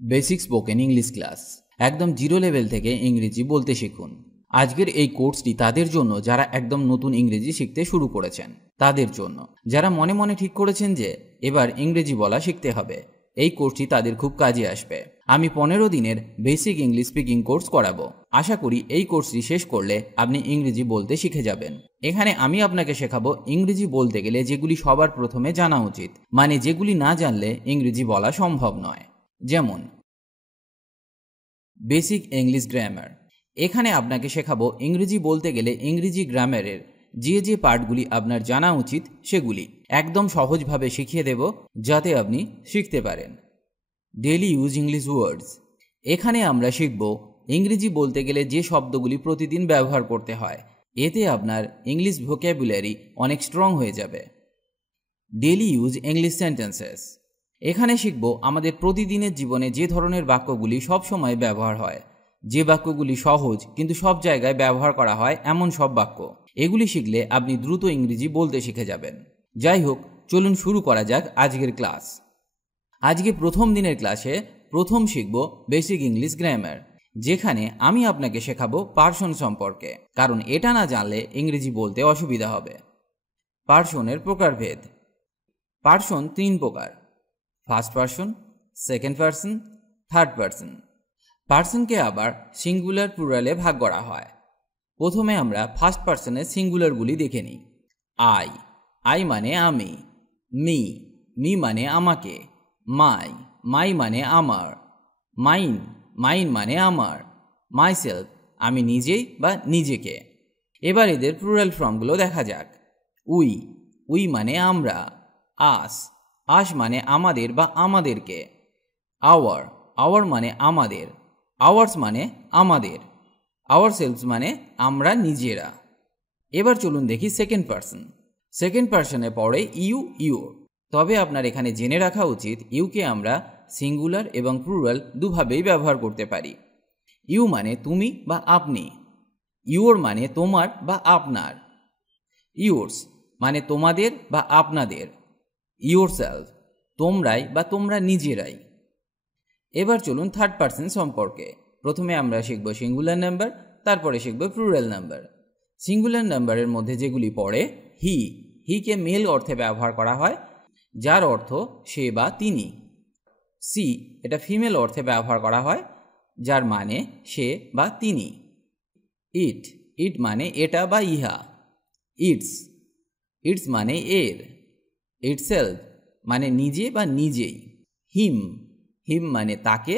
Basic spoken English class একদম zero level থেকে ইংরেজি বলতে শিখুন। আজকের এই কোর্সটি তাদের জন্য যারা একদম নতুন ইংরেজি শিখতে শুরু করেছেন, তাদের জন্য যারা মনে মনে ঠিক করেছেন যে এবার ইংরেজি বলা শিখতে হবে। এই কোর্সটি তাদের খুব কাজে আসবে। আমি 15 দিনের বেসিক ইংলিশ স্পিকিং কোর্স করাবো। আশা করি এই কোর্সটি শেষ করলে আপনি ইংরেজি বলতে শিখে যাবেন। এখানে আমি আপনাকে শেখাবো ইংরেজি বলতে গেলে যেগুলি সবার প্রথমে জানা উচিত, মানে যেগুলি না জানলে ইংরেজি বলা সম্ভব নয়। যেমন বেসিক ইংলিশ গ্রামার। এখানে আপনাকে শেখাবো ইংরেজি বলতে গেলে ইংরেজি গ্রামারের যে পার্টগুলি আপনার জানা উচিত সেগুলি একদম সহজভাবে শিখিয়ে দেব, যাতে আপনি শিখতে পারেন। ডেইলি ইউজ ইংলিশ ওয়ার্ডস। এখানে আমরা শিখব ইংরেজি বলতে গেলে যে শব্দগুলি প্রতিদিন ব্যবহার করতে হয়, এতে আপনার ইংলিশ ভোক্যাবুলারি অনেক স্ট্রং হয়ে যাবে। Daily use English sentences. এখানে শিখব আমাদের প্রতিদিনের জীবনে যে ধরনের বাক্যগুলি সব সময় ব্যবহার হয়, যে বাক্যগুলি সহজ কিন্তু সব জায়গায় ব্যবহার করা হয় এমন সব বাক্য। এগুলি শিখলে আপনি দ্রুত ইংরেজি বলতে শিখে যাবেন। যাই হোক, চলুন শুরু করা যাক আজকের ক্লাস। আজকে প্রথম দিনের ক্লাসে প্রথম শিখব বেসিক ইংলিশ গ্রামার, যেখানে আমি আপনাকে শেখাবো পার্সন সম্পর্কে, কারণ এটা না জানলে ইংরেজি বলতে অসুবিধা হবে। পার্সনের প্রকারভেদ। পার্সন 3 প্রকার: first person, second person, third person. পার্সনকে আবার সিঙ্গুলার প্লুরালে ভাগ করা হয়। প্রথমে আমরা ফার্স্ট পার্সনের সিঙ্গুলারগুলি দেখে নিই। আই মানে আমি, মি মানে আমাকে, মাই মানে আমার, মাইন মানে আমার, মাইসেলফ আমি নিজেই বা নিজেকে। এবার এদের প্লুরাল ফর্মগুলো দেখা যাক। উই মানে আমরা, আস মানে আমাদের বা আমাদেরকে, আওয়ার মানে আমাদের, আওয়ার্স মানে আমাদের, আওয়ারসেলভস মানে আমরা নিজেরা। এবার চলুন দেখি সেকেন্ড পার্সন। সেকেন্ড পার্সনে পড়ে ইউ। তবে আপনার এখানে জেনে রাখা উচিত ইউকে আমরা সিঙ্গুলার এবং প্লুরাল দুভাবেই ব্যবহার করতে পারি। ইউ মানে তুমি বা আপনি, ইউর মানে তোমার বা আপনার, ইয়োর্স মানে তোমাদের বা আপনাদের, ইয়োরসেলফ তোমরাই বা তোমরা নিজেরাই। এবার চলুন থার্ড পার্সন সম্পর্কে। প্রথমে আমরা শিখব সিঙ্গুলার নাম্বার, তারপরে শিখব প্লুরাল নাম্বার। সিঙ্গুলার নাম্বারের মধ্যে যেগুলি পড়ে, হিকে মেল অর্থে ব্যবহার করা হয়, যার অর্থ সে বা তিনি। এটা ফিমেল অর্থে ব্যবহার করা হয়, যার মানে সে বা তিনি। ইট মানে এটা বা ইহা, ইটস মানে এর, ইটসেলফ মানে নিজে বা নিজেই। হিম মানে তাকে,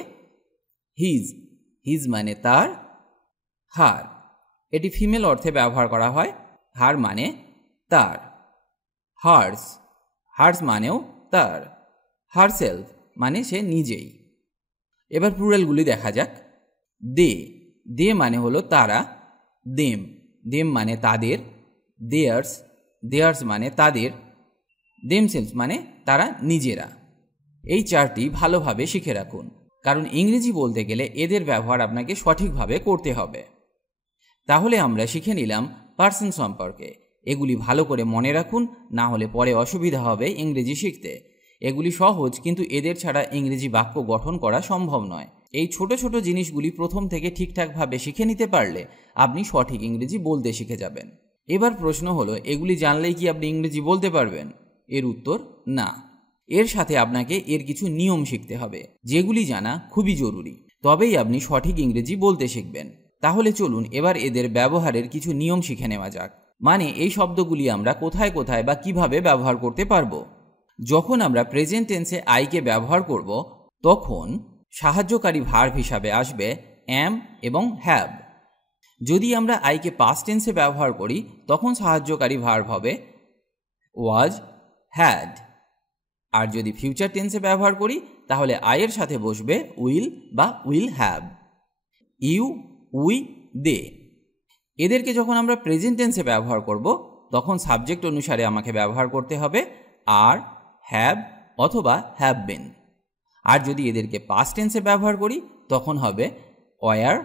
হিজ মানে তার, হার এটি ফিমেল অর্থে ব্যবহার করা হয়, হার মানে তার। হার্স মানেও তার, হারসেলফ মানে সে নিজেই। এবার প্লুরালগুলি দেখা যাক। দে মানে হলো তারা, দেম মানে তাদের, দেয়ার্স মানে তাদের, দেমসেলভস মানে তারা নিজেরা। এই চারটি ভালোভাবে শিখে রাখুন, কারণ ইংরেজি বলতে গেলে এদের ব্যবহার আপনাকে সঠিকভাবে করতে হবে। তাহলে আমরা শিখে নিলাম পার্সন সম্পর্কে। এগুলি ভালো করে মনে রাখুন, না হলে পরে অসুবিধা হবে ইংরেজি শিখতে। এগুলি সহজ, কিন্তু এদের ছাড়া ইংরেজি বাক্য গঠন করা সম্ভব নয়। এই ছোট ছোট জিনিসগুলি প্রথম থেকে ঠিকঠাকভাবে শিখে নিতে পারলে আপনি সঠিক ইংরেজি বলতে শিখে যাবেন। এবার প্রশ্ন হলো, এগুলি জানলেই কি আপনি ইংরেজি বলতে পারবেন? এর উত্তর না। এর সাথে আপনাকে এর কিছু নিয়ম শিখতে হবে, যেগুলি জানা খুবই জরুরি। তবেই আপনি সঠিক ইংরেজি বলতে শিখবেন। তাহলে চলুন এবার এদের ব্যবহারের কিছু নিয়ম শিখে নেওয়া যাক। মানে এই শব্দগুলি আমরা কোথায় কোথায় বা কিভাবে ব্যবহার করতে পারবো। যখন আমরা প্রেজেন্ট টেন্সে আইকে ব্যবহার করব, তখন সাহায্যকারী ভার্ব হিসাবে আসবে অ্যাম এবং হ্যাভ। যদি আমরা আইকে পাস্ট টেন্সে ব্যবহার করি, তখন সাহায্যকারী ভার্ব হবে ওয়াজ, হ্যাড। আর যদি ফিউচার টেন্সে ব্যবহার করি, তাহলে আইয়ের সাথে বসবে উইল বা উইল হ্যাভ। ইউ, উই, দে। এদেরকে যখন আমরা প্রেজেন্ট টেন্সে ব্যবহার করব, তখন সাবজেক্ট অনুসারে আমাকে ব্যবহার করতে হবে আর, হ্যাভ অথবা হ্যাভ বিন। আর যদি এদেরকে পাস্ট টেন্সে ব্যবহার করি, তখন হবে ওয়ার,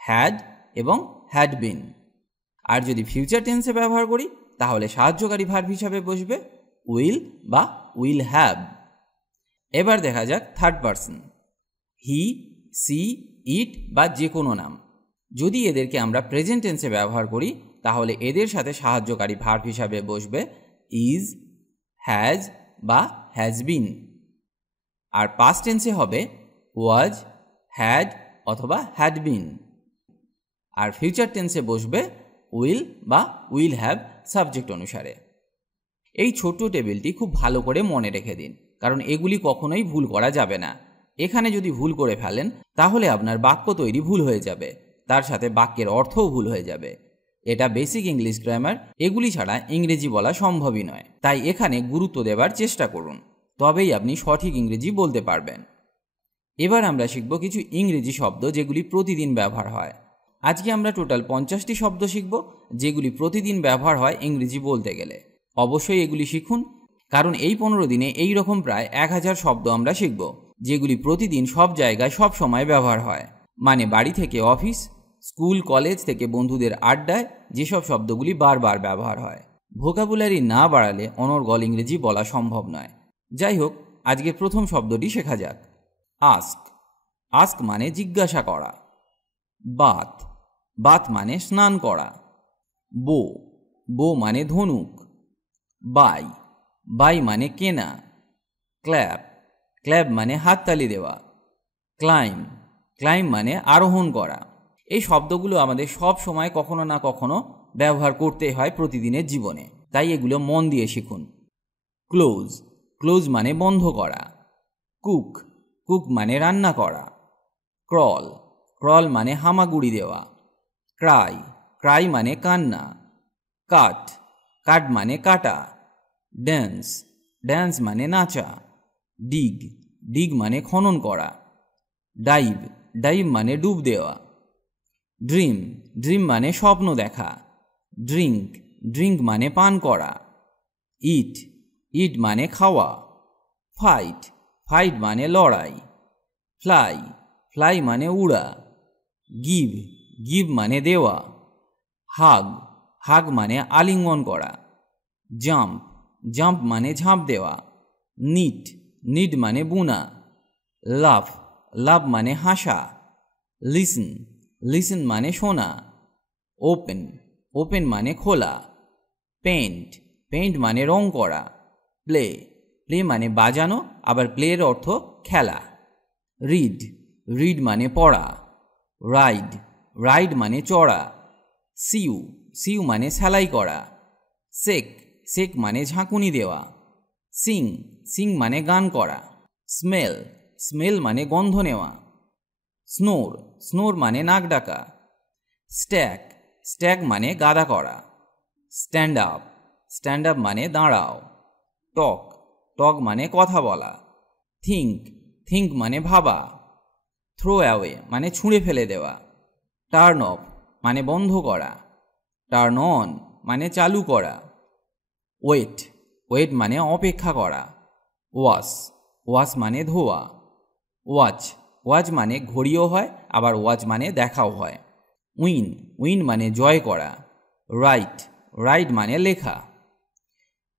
হ্যাড এবং হ্যাড বিন। আর যদি ফিউচার টেন্সে ব্যবহার করি, তাহলে সাহায্যকারী ভার্ব হিসাবে বসবে উইল বা উইল হ্যাভ। এবার দেখা যাক থার্ড পার্সন। হি, সি, ইট বা যে কোনো নাম। যদি এদেরকে আমরা প্রেজেন্ট টেন্সে ব্যবহার করি তাহলে এদের সাথে সাহায্যকারী ভার্ব হিসাবে বসবে ইজ, হ্যাজ বা হ্যাজ বিন। আর পাস্ট টেন্সে হবে ওয়াজ, হ্যাড অথবা হ্যাড বিন। আর ফিউচার টেন্সে বসবে উইল বা উইল হ্যাভ সাবজেক্ট অনুসারে। এই ছোট্ট টেবিলটি খুব ভালো করে মনে রেখে দিন, কারণ এগুলি কখনোই ভুল করা যাবে না। এখানে যদি ভুল করে ফেলেন তাহলে আপনার বাক্য তৈরি ভুল হয়ে যাবে, তার সাথে বাক্যের অর্থও ভুল হয়ে যাবে। এটা বেসিক ইংলিশ গ্রামার, এগুলি ছাড়া ইংরেজি বলা সম্ভবই নয়। তাই এখানে গুরুত্ব দেবার চেষ্টা করুন, তবেই আপনি সঠিক ইংরেজি বলতে পারবেন। এবার আমরা শিখব কিছু ইংরেজি শব্দ যেগুলি প্রতিদিন ব্যবহার হয়। আজকে আমরা টোটাল 50টি শব্দ শিখব যেগুলি প্রতিদিন ব্যবহার হয় ইংরেজি বলতে গেলে। অবশ্যই এগুলি শিখুন, কারণ এই 15 দিনে এই রকম প্রায় 1000 শব্দ আমরা শিখব যেগুলি প্রতিদিন সব জায়গায় সব সময় ব্যবহার হয়। মানে বাড়ি থেকে অফিস, স্কুল কলেজ থেকে বন্ধুদের আড্ডায় যেসব শব্দগুলি বারবার ব্যবহার হয়। ভোকাবুলারি না বাড়ালে অনর্গল ইংরেজি বলা সম্ভব নয়। যাই হোক, আজকে প্রথম শব্দটি শেখা যাক। আস্ক। আস্ক মানে জিজ্ঞাসা করা। বাথ। বাথ মানে স্নান করা। বো। বো মানে ধনুক। বাই। বাই মানে কেনা। ক্ল্যাপ। ক্ল্যাপ মানে হাততালি দেওয়া। ক্লাইম। ক্লাইম মানে আরোহণ করা। এই শব্দগুলো আমাদের সব সময় কখনো না কখনো ব্যবহার করতে হয় প্রতিদিনের জীবনে, তাই এগুলো মন দিয়ে শিখুন। ক্লোজ। ক্লোজ মানে বন্ধ করা। কুক। কুক মানে রান্না করা। ক্রল। ক্রল মানে হামাগুড়ি দেওয়া। ক্রাই। ক্রাই মানে কান্না। কাট। কাট মানে কাটা। ড্যান্স। ড্যান্স মানে নাচা। ডিগ। ডিগ মানে খনন করা। ডাইভ। ডাইভ মানে ডুব দেওয়া। ড্রিম। ড্রিম মানে স্বপ্ন দেখা। ড্রিঙ্ক। ড্রিঙ্ক মানে পান করা। ইট। ইট মানে খাওয়া। ফাইট। ফাইট মানে লড়াই। ফ্লাই। ফ্লাই মানে উড়া। গিভ। গিভ মানে দেওয়া। হাগ। হাগ মানে আলিঙ্গন করা। জাম্প। জাম্প মানে ঝাঁপ দেওয়া। নিট। নিট মানে বুনা। লাফ। লাফ মানে হাসা। লিসন। লিসন মানে শোনা। ওপেন। ওপেন মানে খোলা। পেইন্ট। পেইন্ট মানে রং করা। প্লে। প্লে মানে বাজানো, আবার প্লের অর্থ খেলা। রিড। রিড মানে পড়া। রাইড। রাইড মানে চড়া। সিউ। সিউ মানে সেলাই করা। সেক। সেক মানে ঝাঁকুনি দেওয়া। সিং। সিং মানে গান করা। স্মেল। স্মেল মানে গন্ধ নেওয়া। স্নোর। স্নোর মানে নাক ডাকা। স্ট্যাক। স্ট্যাক মানে গাদা করা। Stand up. স্ট্যান্ড আপ মানে দাঁড়াও। টক। টক মানে কথা বলা। থিঙ্ক। থিঙ্ক মানে ভাবা। থ্রো অ্যাওয়ে মানে ছুঁড়ে ফেলে দেওয়া। টার্ন অফ মানে বন্ধ করা। টার্ন অন মানে চালু করা। ওয়েট। ওয়েট মানে অপেক্ষা করা। ওয়াশ। ওয়াশ মানে ধোয়া। ওয়াচ। ওয়াচ মানে ঘড়িও হয়, আবার ওয়াচ মানে দেখাও হয়। উইন। উইন মানে জয় করা। রাইট। রাইট মানে লেখা।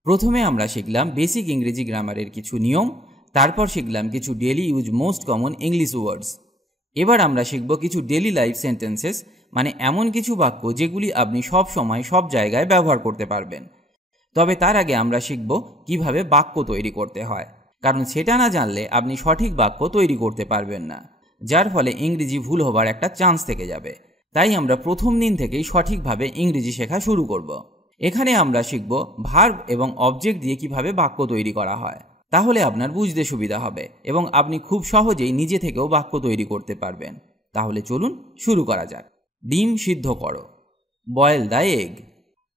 প্রথমে আমরা শিখলাম বেসিক ইংরেজি গ্রামারের কিছু নিয়ম, তারপর শিখলাম কিছু daily use most common English ওয়ার্ডস। এবার আমরা শিখব কিছু ডেলি লাইফ সেন্টেন্সেস, মানে এমন কিছু বাক্য যেগুলি আপনি সব সময় সব জায়গায় ব্যবহার করতে পারবেন। তবে তার আগে আমরা শিখব কিভাবে বাক্য তৈরি করতে হয়, কারণ সেটা না জানলে আপনি সঠিক বাক্য তৈরি করতে পারবেন না, যার ফলে ইংরেজি ভুল হবার একটা চান্স থেকে যাবে। তাই আমরা প্রথম দিন থেকেই সঠিকভাবে ইংরেজি শেখা শুরু করব। এখানে আমরা শিখব ভার্ব এবং অবজেক্ট দিয়ে কিভাবে বাক্য তৈরি করা হয়, তাহলে আপনার বুঝতে সুবিধা হবে এবং আপনি খুব সহজেই নিজে থেকেও বাক্য তৈরি করতে পারবেন। তাহলে চলুন শুরু করা যাক। ডিম সিদ্ধ করো। Boil the egg.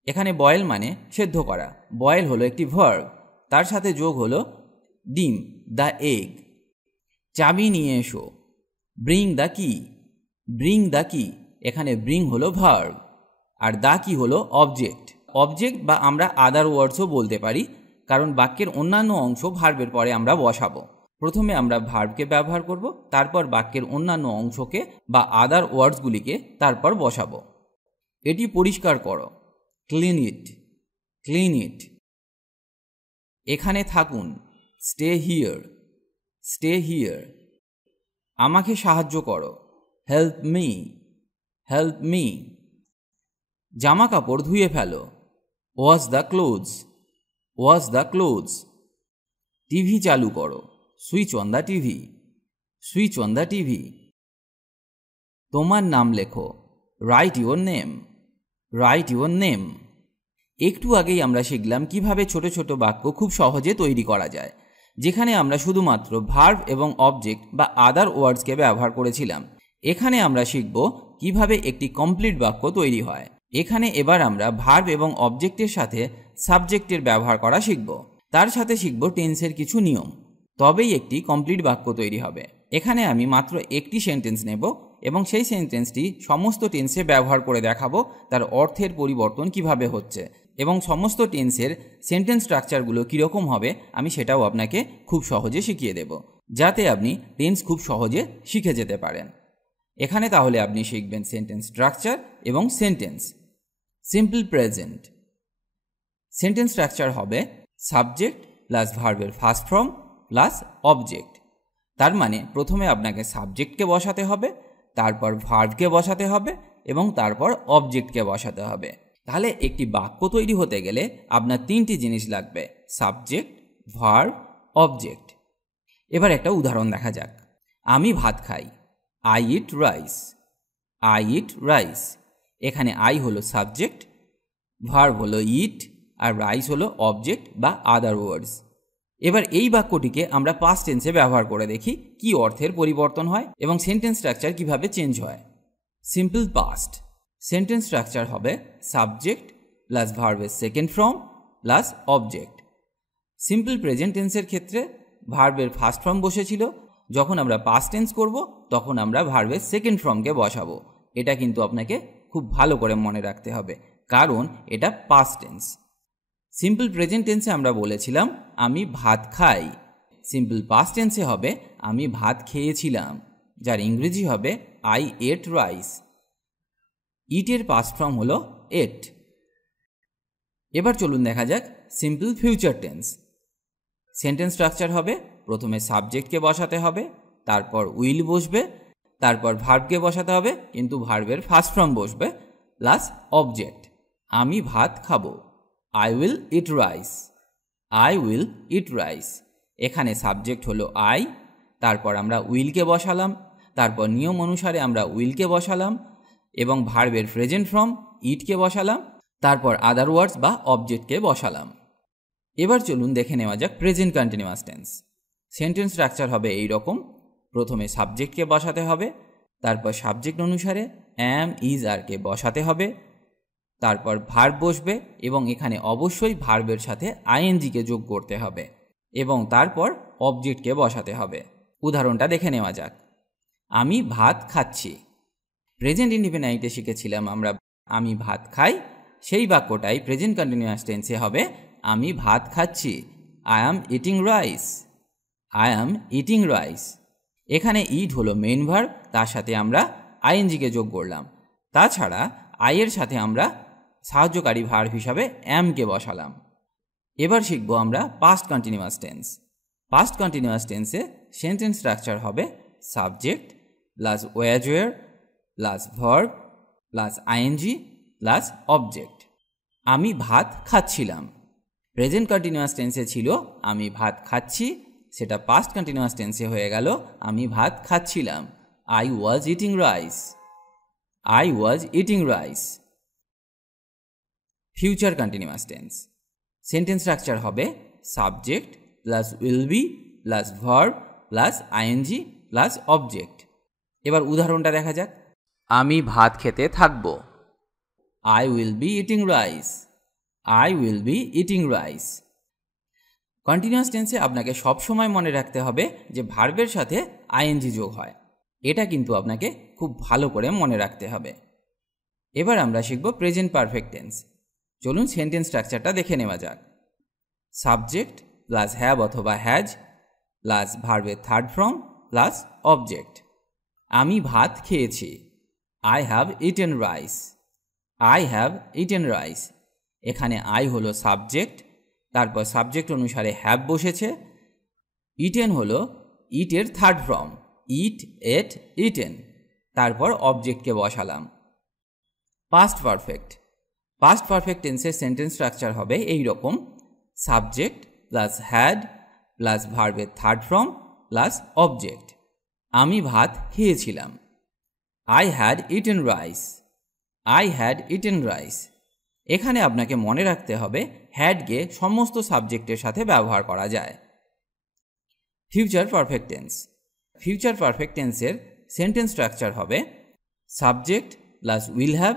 এখানে বয়েল মানে সেদ্ধ করা। বয়েল হলো একটি ভার্ব, তার সাথে যোগ হলো ডিম, দ্য এগ। চাবি নিয়ে এসো। ব্রিং দ্য কি। ব্রিং দ্য কি, এখানে ব্রিং হলো ভার্ব আর দ্য কি হলো অবজেক্ট। অবজেক্ট বা আমরা আদার ওয়ার্ডসও বলতে পারি, কারণ বাক্যের অন্যান্য অংশ ভার্বের পরে আমরা বসাবো। প্রথমে আমরা ভার্বকে ব্যবহার করব, তারপর বাক্যের অন্যান্য অংশকে বা আদার ওয়ার্ডসগুলিকে তারপর বসাবো। এটি পরিষ্কার করো। Clean it. Clean it. এখানে থাকুন। Stay here. Stay here. আমাকে সাহায্য করো, হেল্প মি, হেল্প মি। জামা কাপড় ধুয়ে ফেলো, wash the clothes, wash the clothes. TV চালু করো, switch on the TV, switch on the TV. তোমার নাম লেখো, write your name, write your name. একটু আগেই আমরা শিখলাম কিভাবে ছোট ছোট বাক্য খুব সহজে তৈরি করা যায়, যেখানে আমরা শুধুমাত্র ভার্ব এবং অবজেক্ট বা আদার ওয়ার্ডসকে ব্যবহার করেছিলাম। এখানে আমরা শিখব কিভাবে একটি কমপ্লিট বাক্য তৈরি হয়। এখানে এবার আমরা ভার্ব এবং অবজেক্টের সাথে সাবজেক্টের ব্যবহার করা শিখব। তার সাথে শিখব টেন্সের কিছু নিয়ম, তবেই একটি কমপ্লিট বাক্য তৈরি হবে। এখানে আমি মাত্র একটি সেন্টেন্স নেব এবং সেই সেন্টেন্সটি সমস্ত টেন্সে ব্যবহার করে দেখাবো তার অর্থের পরিবর্তন কিভাবে হচ্ছে এবং সমস্ত টেন্সের সেন্টেন্স স্ট্রাকচারগুলো কীরকম হবে আমি সেটাও আপনাকে খুব সহজে শিখিয়ে দেব, যাতে আপনি টেন্স খুব সহজে শিখে যেতে পারেন। এখানে তাহলে আপনি শিখবেন সেন্টেন্স স্ট্রাকচার এবং sentence. Simple present sentence structure হবে সাবজেক্ট প্লাস ভার্বের ফার্স্ট ফর্ম প্লাস অবজেক্ট। তার মানে প্রথমে আপনাকে সাবজেক্টকে বসাতে হবে, তারপর ভার্বকে বসাতে হবে এবং তারপর অবজেক্টকে বসাতে হবে। তাহলে একটি বাক্য তৈরি হতে গেলে আপনার তিনটি জিনিস লাগবে, সাবজেক্ট, ভার্ব, অবজেক্ট। এবার একটা উদাহরণ দেখা যাক। আমি ভাত খাই, I eat rice, I eat rice. এখানে আই হলো সাবজেক্ট, ভার্ব হলো ইট আর রাইস হলো অবজেক্ট বা আদার ওয়ার্ডস। এবার এই বাক্যটিকে আমরা পাস্ট টেন্সে ব্যবহার করে দেখি কি অর্থের পরিবর্তন হয় এবং সেন্টেন্স স্ট্রাকচার কিভাবে চেঞ্জ হয়। সিম্পল পাস্ট সেন্টেন্স স্ট্রাকচার হবে সাবজেক্ট প্লাস ভার্বের second form plus object. Simple present টেন্সের ক্ষেত্রে ভার্বের ফার্স্ট ফর্ম বসেছিল, যখন আমরা পাস্ট টেন্স করব তখন আমরা ভার্বের সেকেন্ড ফর্মকে বসাবো। এটা কিন্তু আপনাকে খুব ভালো করে মনে রাখতে হবে, কারণ এটা পাস্ট টেন্স। সিম্পল প্রেজেন্ট টেন্সে আমরা বলেছিলাম আমি ভাত খাই, সিম্পল পাস্ট টেন্সে হবে আমি ভাত খেয়েছিলাম, যার ইংরেজি হবে আই এট রাইস। ইটের পাস্ট ফর্ম হলো এট। এবার চলুন দেখা যাক simple future tense. Sentence structure হবে প্রথমে সাবজেক্টকে বসাতে হবে, তারপর উইল বসবে, তারপর ভার্বকে বসাতে হবে কিন্তু ভার্বের ফার্স্ট ফর্ম বসবে প্লাস অবজেক্ট। আমি ভাত খাবো, I will eat rice, I will eat rice. এখানে সাবজেক্ট হলো আই, তারপর আমরা উইলকে বসালাম, তারপর নিয়ম অনুসারে আমরা উইলকে বসালাম এবং ভার্বের প্রেজেন্ট ফর্ম ইটকে বসালাম, তারপর আদার ওয়ার্ডস বা অবজেক্টকে বসালাম। এবার চলুন দেখে নেওয়া যাক present continuous tense. Sentence structure হবে এই রকম, প্রথমে সাবজেক্টকে বসাতে হবে, তারপর সাবজেক্ট অনুসারে অ্যাম ইজ আরকে বসাতে হবে, তারপর ভার্ব বসবে এবং এখানে অবশ্যই ভার্বের সাথে আইএনজিকে যোগ করতে হবে এবং তারপর অবজেক্টকে বসাতে হবে। উদাহরণটা দেখে নেওয়া যাক। আমি ভাত খাচ্ছি। প্রেজেন্ট ইনডিফিনাইটে শিখেছিলাম আমরা আমি ভাত খাই, সেই বাক্যটাই প্রেজেন্ট কন্টিনিউয়াস টেন্সে হবে আমি ভাত খাচ্ছি, I am eating rice, I am eating rice. এখানে ইট হলো মেইন ভার্ব, তার সাথে আমরা আইএনজিকে যোগ করলাম। তাছাড়া আই এর সাথে আমরা সাহায্যকারী ভার্ব হিসাবে অ্যামকে বসালাম। এবার শিখব আমরা past continuous tense. Past continuous টেন্সে সেন্টেন্স স্ট্রাকচার হবে subject plus was were plus verb plus ING plus object. আমি ভাত খাচ্ছিলাম। প্রেজেন্ট কন্টিনিউয়াস টেন্সে ছিল আমি ভাত খাচ্ছি, সেটা পাস্ট কন্টিনিউয়াস টেন্সে হয়ে গেল আমি ভাত খাচ্ছিলাম, I was eating rice, I was eating rice. Future continuous tense sentence structure হবে subject plus will be plus verb plus ING plus object. এবার উদাহরণটা দেখা যাক। আমি ভাত খেতে থাকবো, I will be eating rice, I will be eating rice. Continuous টেন্সে আপনাকে সবসময় মনে রাখতে হবে যে ভার্বের সাথে আইএনজি যোগ হয়, এটা কিন্তু আপনাকে খুব ভালো করে মনে রাখতে হবে। এবার আমরা শিখব প্রেজেন্ট পারফেক্ট টেন্স। চলুন সেন্টেন্স স্ট্রাকচারটা দেখে নেওয়া যাক। সাবজেক্ট প্লাস হ্যাভ অথবা হ্যাজ প্লাস ভার্বের থার্ড ফর্ম প্লাস অবজেক্ট। আমি ভাত খেয়েছি, I have eaten rice, I have eaten rice. এখানে আই হলো সাবজেক্ট, তারপর সাবজেক্ট অনুসারে হ্যাভ বসেছে, ইটেন হলো ইটের থার্ড ফর্ম ইট, এট, ইটেন। তারপর অবজেক্টকে বসালাম। Past perfect. পাস্ট পারফেক্ট টেন্সের সেন্টেন্স স্ট্রাকচার হবে এই রকম: সাবজেক্ট প্লাস হ্যাড প্লাস ভার্বের থার্ড ফর্ম প্লাস অবজেক্ট। আমি ভাত খেয়েছিলাম। I had eaten rice. I had eaten rice. এখানে আপনাকে মনে রাখতে হবে হ্যাডকে সমস্ত সাবজেক্টের সাথে ব্যবহার করা যায়। Future perfect tense. Future perfect টেন্সের সেন্টেন্স স্ট্রাকচার হবে subject plus will have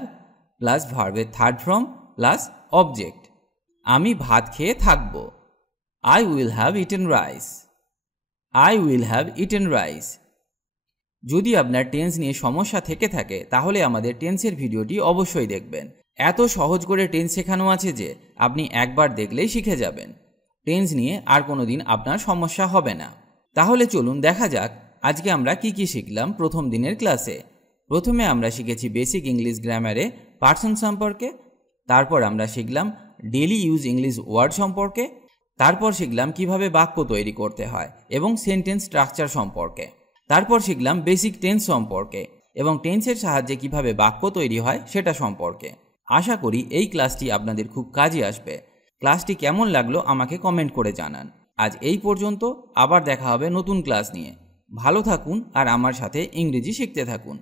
plus ভার্বের থার্ড ফর্ম প্লাস অবজেক্ট। আমি ভাত খেয়ে থাকব। I will have eaten rice. I will have eaten rice. যদি আপনার টেন্স নিয়ে সমস্যা থেকে থাকে তাহলে আমাদের টেন্সের ভিডিওটি অবশ্যই দেখবেন। এত সহজ করে টেন্স শেখানো আছে যে আপনি একবার দেখলেই শিখে যাবেন। টেন্স নিয়ে আর কোনো দিন আপনার সমস্যা হবে না। তাহলে চলুন দেখা যাক আজকে আমরা কি শিখলাম প্রথম দিনের ক্লাসে। প্রথমে আমরা শিখেছি বেসিক ইংলিশ গ্রামারে পার্সন সম্পর্কে, তারপর আমরা শিখলাম ডেইলি ইউজ ইংলিশ ওয়ার্ড সম্পর্কে, তারপর শিখলাম কিভাবে বাক্য তৈরি করতে হয় এবং সেন্টেন্স স্ট্রাকচার সম্পর্কে, তারপর শিখলাম বেসিক টেন্স সম্পর্কে এবং টেন্সের সাহায্যে কিভাবে বাক্য তৈরি হয় সেটা সম্পর্কে। আশা করি এই ক্লাসটি আপনাদের খুব কাজে আসবে। ক্লাসটি কেমন লাগলো আমাকে কমেন্ট করে জানান। আজ এই পর্যন্ত, আবার দেখা হবে নতুন ক্লাস নিয়ে। ভালো থাকুন আর আমার সাথে ইংরেজি শিখতে থাকুন।